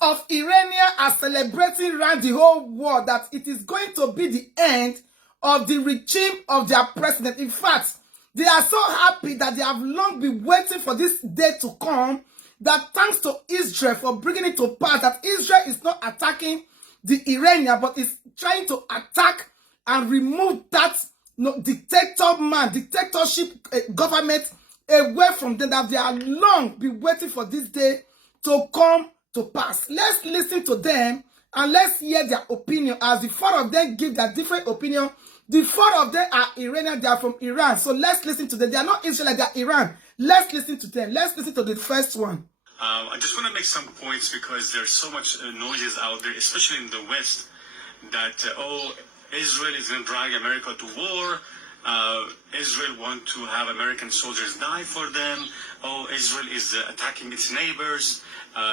of Iranian are celebrating around the whole world that it is going to be the end of the regime of their president. In fact, they are so happy that they have long been waiting for this day to come, that thanks to Israel for bringing it to pass, that Israel is not attacking the Iranian, but is trying to attack and remove that dictatorship government away from them, that they are long been waiting for this day to come to pass. Let's listen to them and let's hear their opinion, as the four of them give their different opinion. The four of them are Iranian, they are from Iran. So let's listen to them. They are not Israel, they are Iran. Let's listen to them. Let's listen to the first one. I just want to make some points, because there's so much noises out there, especially in the West, that, Israel is going to drag America to war. Israel want to have American soldiers die for them. Oh, Israel is attacking its neighbors.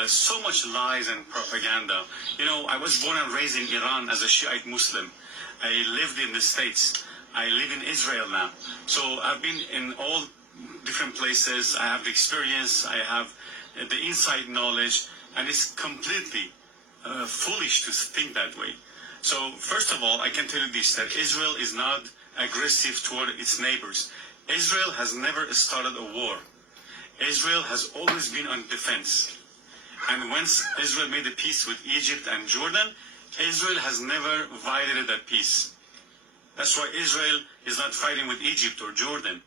So much lies and propaganda. You know, I was born and raised in Iran as a Shiite Muslim. I lived in the States. I live in Israel now. So I've been in all different places. I have the experience. I have the inside knowledge. And it's completely foolish to think that way. So first of all, I can tell you this, that Israel is not aggressive toward its neighbors. Israel has never started a war. Israel has always been on defense. And once Israel made a peace with Egypt and Jordan, Israel has never violated that peace. That's why Israel is not fighting with Egypt or Jordan.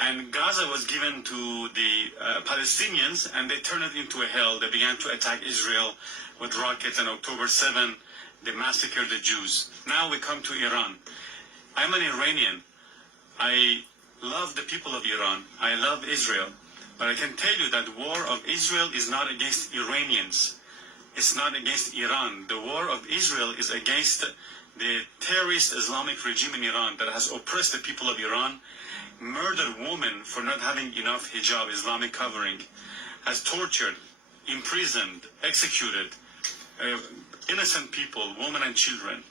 And Gaza was given to the Palestinians, and they turned it into a hell. They began to attack Israel with rockets, and October 7, they massacred the Jews. Now we come to Iran. I'm an Iranian. I love the people of Iran. I love Israel. But I can tell you that war of Israel is not against Iranians. It's not against Iran. The war of Israel is against the terrorist Islamic regime in Iran that has oppressed the people of Iran, murdered women for not having enough hijab, Islamic covering, has tortured, imprisoned, executed innocent people, women and children.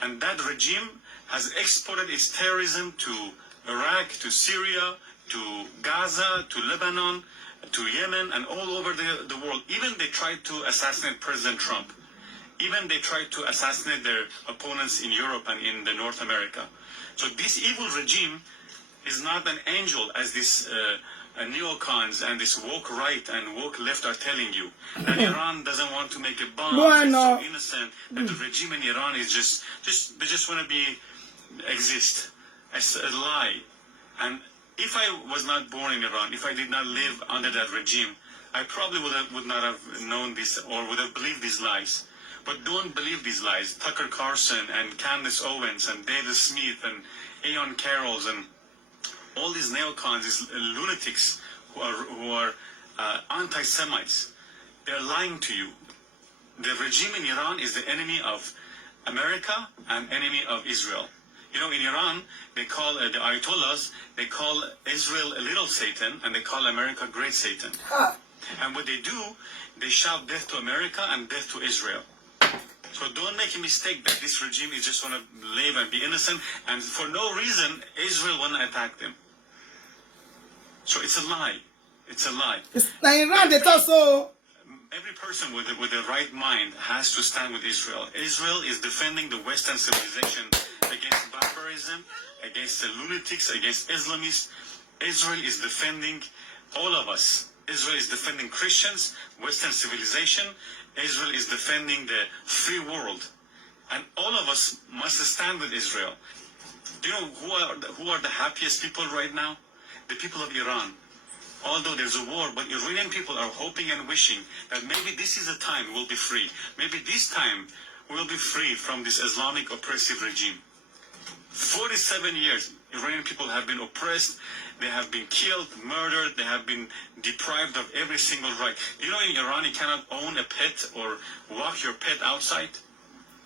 And that regime has exported its terrorism to Iraq, to Syria, to Gaza, to Lebanon, to Yemen, and all over the world. Even they tried to assassinate President Trump. Even they tried to assassinate their opponents in Europe and in the North America. So this evil regime is not an angel, as this neocons and this woke right and woke left are telling you. That Iran doesn't want to make a bomb. It's so innocent that the regime in Iran is they just want to exist. It's a lie. And if I was not born in Iran, if I did not live under that regime, I probably would not have known this or would have believed these lies. But don't believe these lies. Tucker Carlson and Candace Owens and David Smith and Aeon Carrolls and all these neocons, these lunatics who are anti-Semites, they're lying to you. The regime in Iran is the enemy of America and enemy of Israel. You know, in Iran, they call the Ayatollahs, they call Israel a little Satan, and they call America great Satan. And what they do, they shout death to America and death to Israel. So don't make a mistake that this regime is just want to live and be innocent, and for no reason, Israel want to attack them. So it's a lie. It's a lie. Iran, they thought so. Every person with the right mind has to stand with Israel. Israel is defending the Western civilization against barbarism, against the lunatics, against Islamists. Israel is defending all of us. Israel is defending Christians, Western civilization. Israel is defending the free world. And all of us must stand with Israel. Do you know who are the happiest people right now? The people of Iran. Although there's a war, but Iranian people are hoping and wishing that maybe this is the time we'll be free. Maybe this time we'll be free from this Islamic oppressive regime. 47 years, Iranian people have been oppressed, they have been killed, murdered, they have been deprived of every single right. You know, in Iran, you cannot own a pet or walk your pet outside.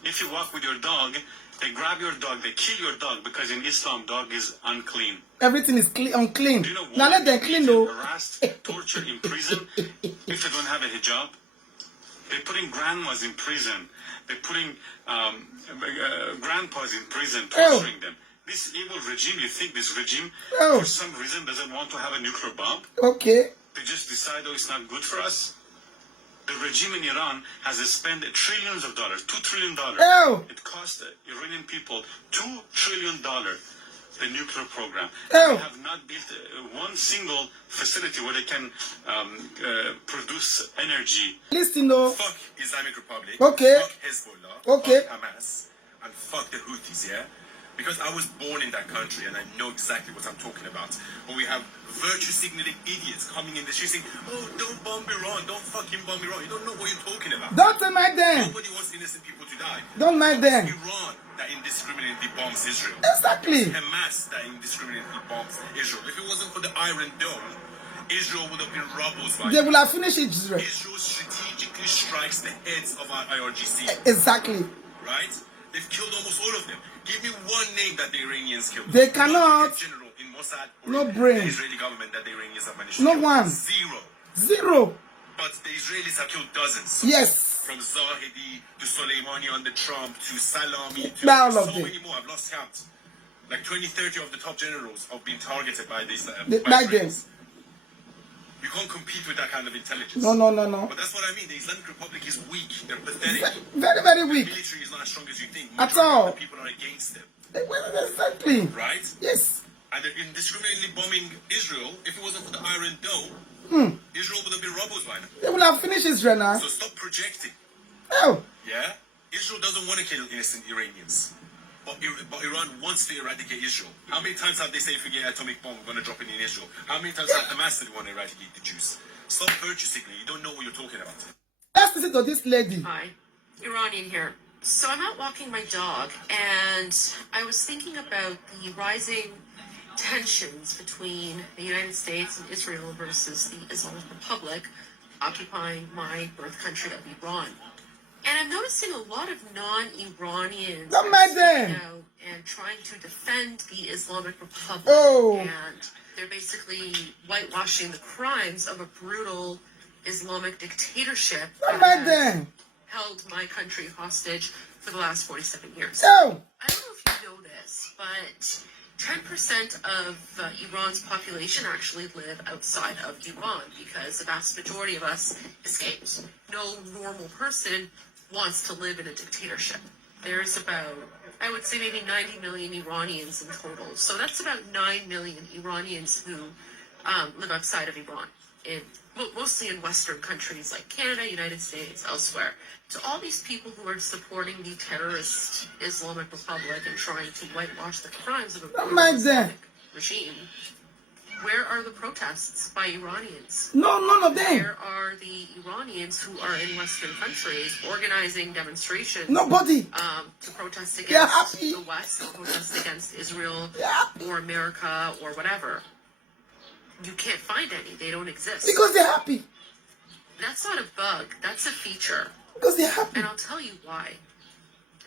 If you walk with your dog, they grab your dog, they kill your dog, because in Islam, dog is unclean. Everything is unclean. Do you know, now let them clean, though. Harassed, tortured in prison if they don't have a hijab. They're putting grandmas in prison. They're putting grandpas in prison, torturing them. This evil regime, you think this regime, for some reason, doesn't want to have a nuclear bomb? Okay. They just decide, oh, it's not good for us? The regime in Iran has spent trillions of dollars, $2 trillion. Oh. It cost the Iranian people $2 trillion, the nuclear program. Oh. They have not built one single facility where they can produce energy. Listen, no. Fuck Islamic Republic. Okay. Fuck Hezbollah. Okay. Fuck Hamas. And fuck the Houthis, yeah? Because I was born in that country and I know exactly what I'm talking about. But we have virtue signaling idiots coming in the street saying, oh, don't bomb Iran, don't fucking bomb Iran. You don't know what you're talking about. Don't mind them. Nobody wants innocent people to die. Don't mind It's them. Iran that indiscriminately bombs Israel. Exactly. Hamas that indiscriminately bombs Israel. If it wasn't for the Iron Dome, Israel would have been rubble by They now. will have finished Israel. Israel strategically strikes the heads of our IRGC, Exactly. right? They've killed almost all of them. Give me one name that the Iranians killed. They One cannot. general in Mossad or No in brain. the Israeli government that the Iranians have managed No to kill. one. Zero. Zero. But the Israelis have killed dozens. Yes. From Zahedi to Soleimani under Trump to Salami to All of so them. many more. I've lost count. Like 20, 30 of the top generals have been targeted by these By them. Israelis. You can't compete with that kind of intelligence. No, no, no, no. But that's what I mean. The Islamic Republic is weak. They're pathetic. Very, very The weak. military is not as strong as you think. At Majority of all. the people are against them, Exactly. right? Yes. And they're indiscriminately bombing Israel. If it wasn't for the Iron Dome, Israel would have been rubble by now. They will have finished Israel now. So stop projecting. Oh. Yeah? Israel doesn't want to kill innocent Iranians. But Iran wants to eradicate Israel. How many times have they said if we get an atomic bomb, we're going to drop it in Israel? How many times have Hamas said they want to eradicate the Jews? Stop purchasing me. You don't know what you're talking about. Let's listen to this lady. Hi, Iranian here. So I'm out walking my dog, and I was thinking about the rising tensions between the United States and Israel versus the Islamic Republic occupying my birth country of Iran. And I'm noticing a lot of non-Iranians Don't mind them. speaking out and trying to defend the Islamic Republic. Oh. And they're basically whitewashing the crimes of a brutal Islamic dictatorship Don't that mind has them. held my country hostage for the last 47 years. Oh. I don't know if you know this, but 10% of Iran's population actually live outside of Iran because the vast majority of us escaped. No normal person wants to live in a dictatorship. There's about, I would say, maybe 90 million Iranians in total. So that's about 9 million Iranians who live outside of Iran, mostly in Western countries like Canada, United States, elsewhere. To all these people who are supporting the terrorist Islamic Republic and trying to whitewash the crimes of a brutal mind them. Islamic regime, where are the protests by Iranians? No, none of them. Where are the Iranians who are in Western countries organizing demonstrations Nobody. to protest They are against happy. the West, to protest against Israel They are happy. or America or whatever? You can't find any. They don't exist. Because they're happy. That's not a bug. That's a feature. Because they're happy. And I'll tell you why.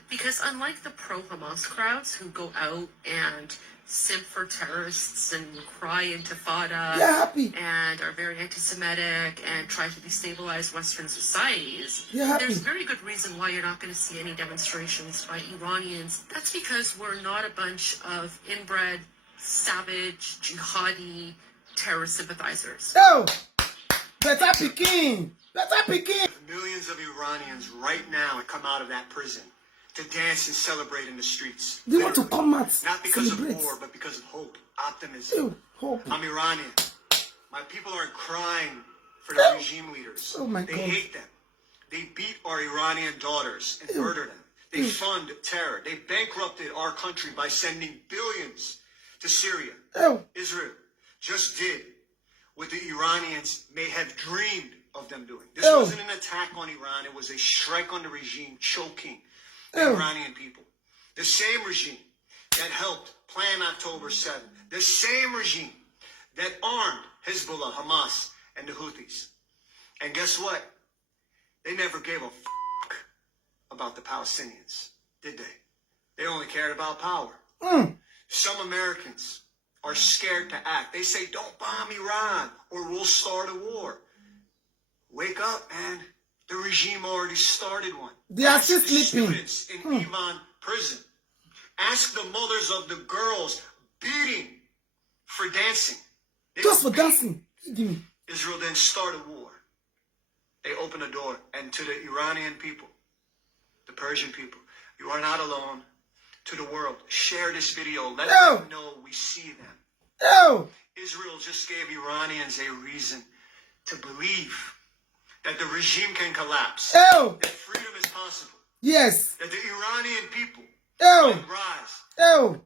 Because unlike the pro-Hamas crowds who go out and simp for terrorists and cry intifada They're happy. and are very anti-Semitic and try to destabilize Western societies, They're happy. there's very good reason why you're not going to see any demonstrations by Iranians. That's because we're not a bunch of inbred, savage, jihadi, terrorist sympathizers. Oh. Better Peking. Better Peking. Millions of Iranians right now come out of that prison to dance and celebrate in the streets. They want to come out. Not because Celebrate. of war, but because of hope, optimism. Ew, hope. I'm Iranian. My people aren't crying for the regime leaders. Oh my they God. hate them. They beat our Iranian daughters and murder them. They fund terror. They bankrupted our country by sending billions to Syria. Oh. Israel just did what the Iranians may have dreamed of them doing. This Oh. wasn't an attack on Iran. It was a strike on the regime, choking the Oh. Iranian people. The same regime that helped plan October 7th. The same regime that armed Hezbollah, Hamas, and the Houthis. And guess what? They never gave a fuck about the Palestinians, did they? They only cared about power. Some Americans are scared to act. They say, don't bomb Iran or we'll start a war. Wake up, man. The regime already started one. They are Ask still the sleeping. students in Ivan prison. Ask the mothers of the girls beating for dancing. They Just for were beaten. dancing. Give me. Israel then start a war. they open a door. And to the Iranian people, the Persian people, you are not alone. To the world, share this video. Let them know we see them. Oh, Israel just gave Iranians a reason to believe that the regime can collapse. oh, That freedom is possible. yes, That the Iranian people oh, can rise. oh,